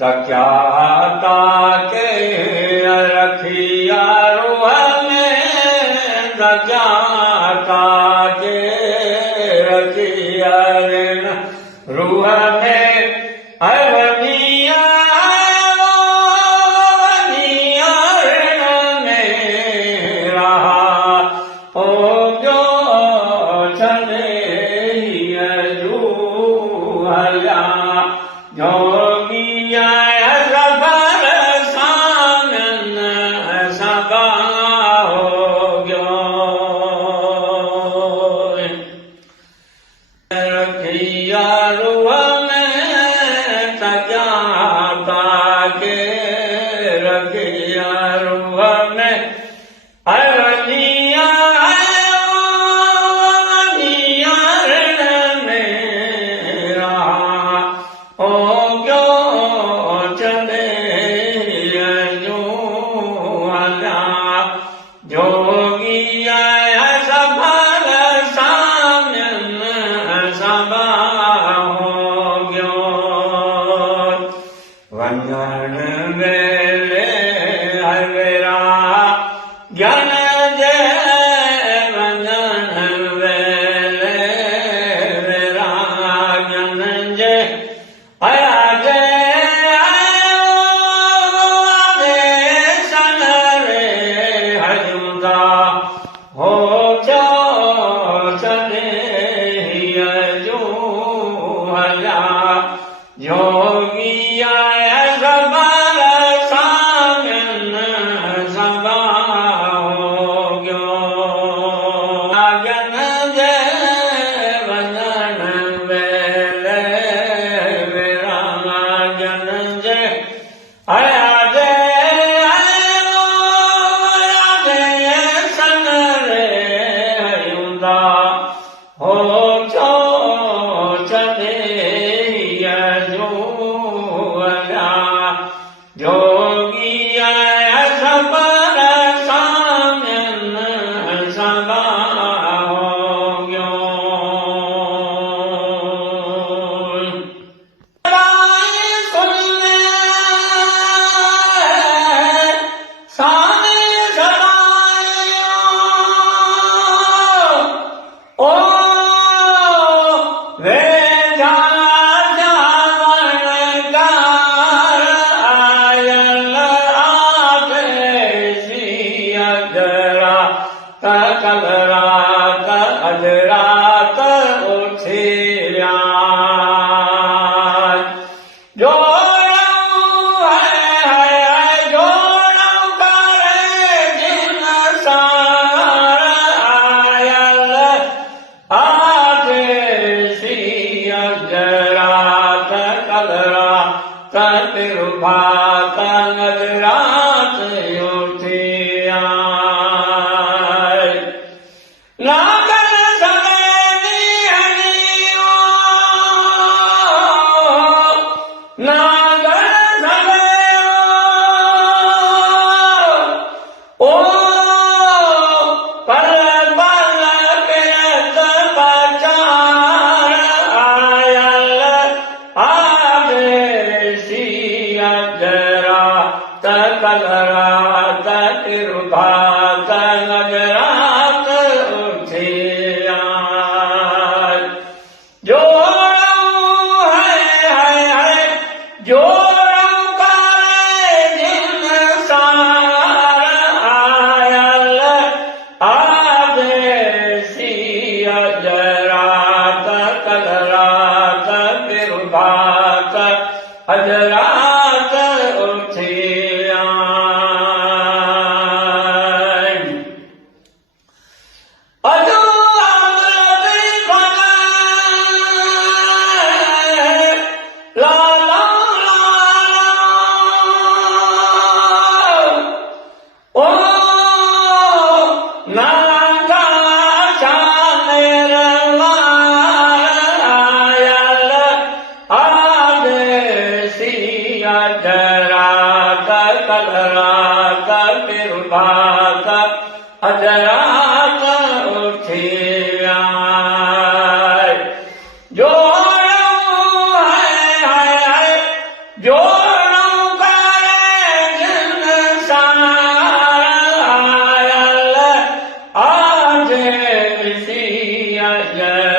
तक्या ताके रखिया रूह में तक्या ताके रखिया रूह में अवनिया में रहा हो जो चले जूहया जोगिया सबर सानन सबा हो गयो रखिया रूह में तक्या ताके रखिया रूह में अवनिया जोगिया सफल साम्यन सबा हो गयो वंदन वेले हवेरा ज्ञान जय वंदन वेले वेरा ज्ञान जय अया हो जो चले जूहया जोगिया सबर सामन सबा हो गयो ज्ञान जय वंदन वेले वेरा ज्ञान जय अया हो जो चले जूहया जोगिया सबर सामन सबा हो गयो कलरात अजरात उठिया जोड़ऊ है जोड़ऊ करे जिन सार आयल आज सी अजरात कलरात तिरुभात अजरात उठिया नागन सवेनी हनियो नागन सवेयो ओ पल पल पेत बचार आयल आदेशी अजरा तकलरात तिरुभात अजरात जोड़ऊ करे जिन सार आयल आदेशी अजरात कलरात तिरुभात अजरात उठिया अजरात कलरात तिरुभात अजरात उठिया जोड़ऊ है जोड़ ਜੈ